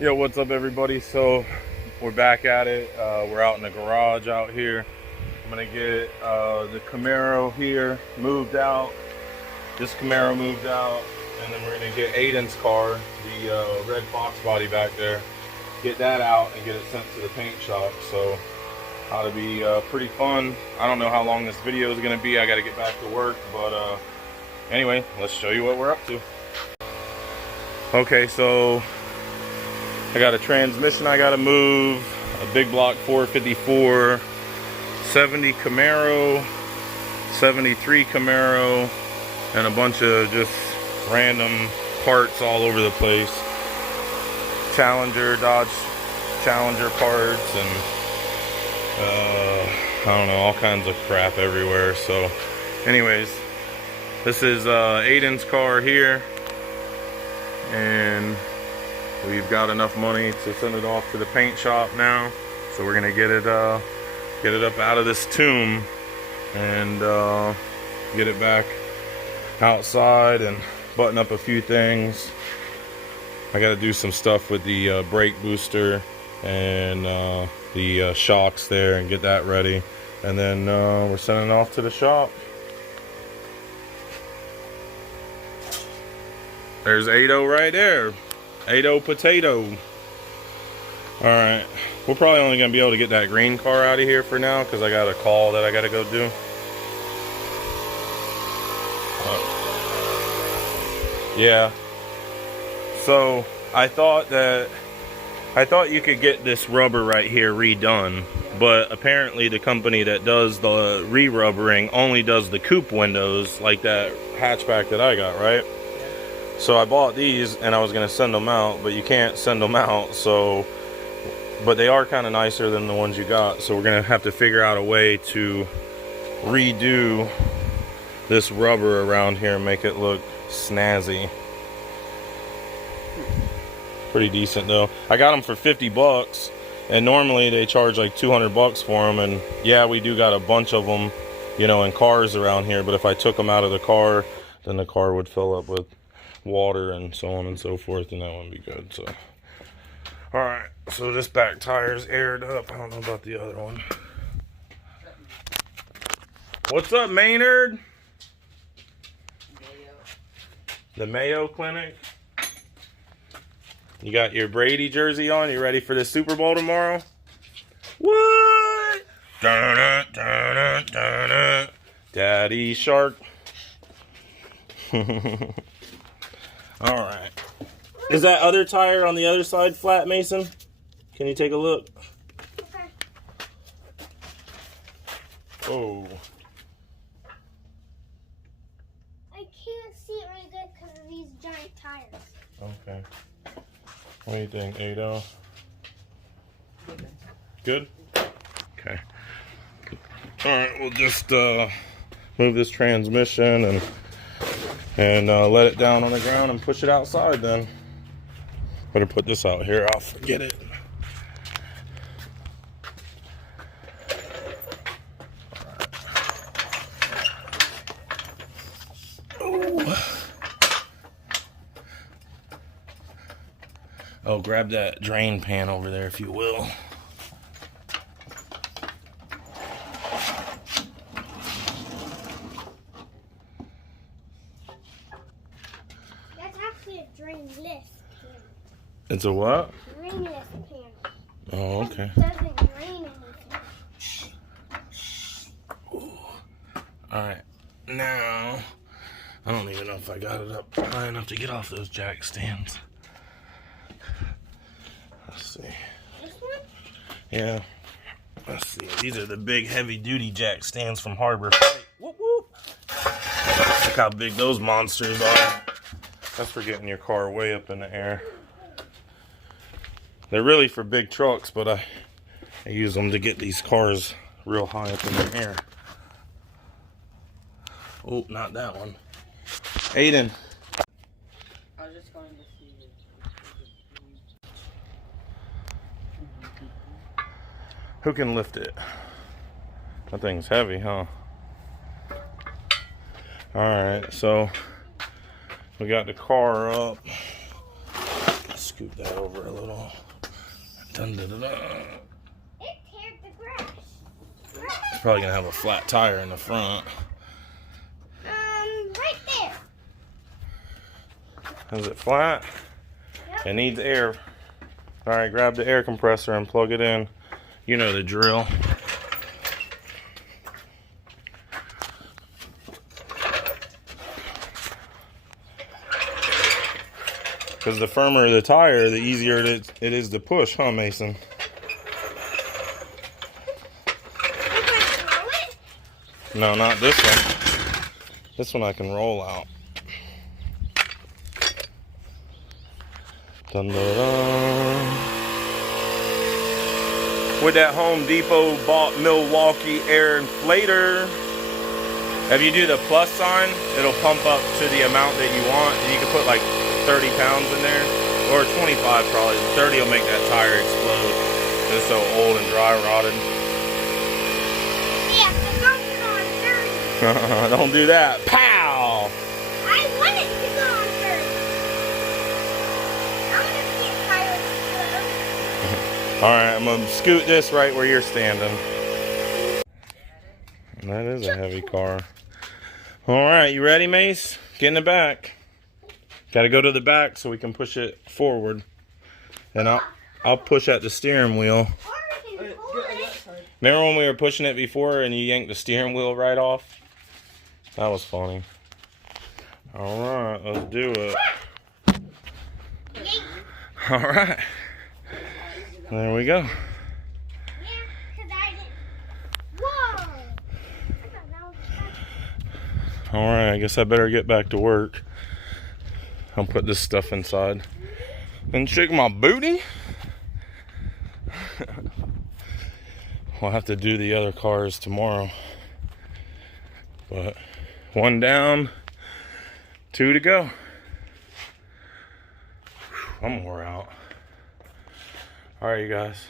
Yo, what's up everybody? So we're back at it. We're out in the garage out here. I'm gonna get the Camaro here moved out. This Camaro moved out, and then we're gonna get Aiden's car, the red Fox body back there, get that out and get it sent to the paint shop. So ought to be pretty fun. I don't know how long this video is gonna be. I gotta get back to work, but anyway, let's show you what we're up to. Okay, so I got a transmission I gotta move, a big block 454, 70 Camaro, 73 Camaro, and a bunch of just random parts all over the place. Challenger, Dodge Challenger parts, and I don't know, all kinds of crap everywhere. So anyways, this is Aiden's car here, and we've got enough money to send it off to the paint shop now. So we're gonna get it up out of this tomb and get it back outside and button up a few things. I gotta do some stuff with the brake booster and the shocks there and get that ready. And then we're sending it off to the shop. There's 80 right there. 80 potato. Alright, we're probably only gonna be able to get that green car out of here for now because I got a call that I gotta go do. Yeah. So I thought you could get this rubber right here redone, but apparently the company that does the re-rubbering only does the coupe windows, like that hatchback that I got, right? So I bought these and I was gonna send them out, but you can't send them out. So, but they are kind of nicer than the ones you got. So we're gonna have to figure out a way to redo this rubber around here and make it look snazzy. Pretty decent though. I got them for 50 bucks, and normally they charge like 200 bucks for them. And yeah, we do got a bunch of them, you know, in cars around here. But if I took them out of the car, then the car would fill up with water and so on and so forth, and that wouldn't be good. So alright, so this back tire's aired up. I don't know about the other one. What's up, Maynard? The Mayo Clinic. You got your Brady jersey on? You ready for the Super Bowl tomorrow? What? Dun, dun, dun, dun, dun. Daddy Shark. Alright. Is that other tire on the other side flat, Mason? Can you take a look? Okay. Oh. I can't see it really good because of these giant tires. Okay. What do you think, Ado? Good? Okay. Alright, we'll just move this transmission and let it down on the ground and push it outside then. Better put this out here, I'll forget it. Oh, grab that drain pan over there if you will. That's actually a drainless pan. It's a what? Drainless pan. Oh, okay. It doesn't drain anything. Alright, now, I don't even know if I got it up high enough to get off those jack stands. Let's see. This one? Yeah. Let's see. These are the big heavy duty jack stands from Harbor Freight. Whoop whoop. Look how big those monsters are. That's for getting your car way up in the air. They're really for big trucks, but I use them to get these cars real high up in the air. Oh, not that one. Aiden. I was just going to see it. Who can lift it? That thing's heavy, huh? Alright, so we got the car up. scoot that over a little. Dun, dun, dun, dun. It teared the grass. It's probably gonna have a flat tire in the front. Right there. Is it flat? Yep. It needs air. All right, grab the air compressor and plug it in. You know the drill. Because the firmer the tire, the easier it is to push, huh, Mason? You can throw it? No, not this one. This one I can roll out. Dun, dun, dun. With that Home Depot bought Milwaukee air inflator. If you do the plus sign, it'll pump up to the amount that you want. And you can put like 30 pounds in there, or 25 probably. 30 will make that tire explode. It's so old and dry rotted. Yeah, so don't go on 30. Don't do that. Pow! I wanted to go on 30. I'm gonna see a tire explode. Alright, I'm gonna scoot this right where you're standing. That is a heavy car. Alright, you ready, Mace? Get in the back. Gotta go to the back so we can push it forward. And I'll push at the steering wheel. Or we can pull it. Remember when we were pushing it before and you yanked the steering wheel right off? That was funny. Alright, let's do it. Yank. Alright. There we go. Yeah, 'cause I didn't. Whoa! I thought that was a Alright, I guess I better get back to work. I'll put this stuff inside. And shake my booty? We'll have to do the other cars tomorrow. But 1 down, 2 to go. I'm wore out. Alright, you guys.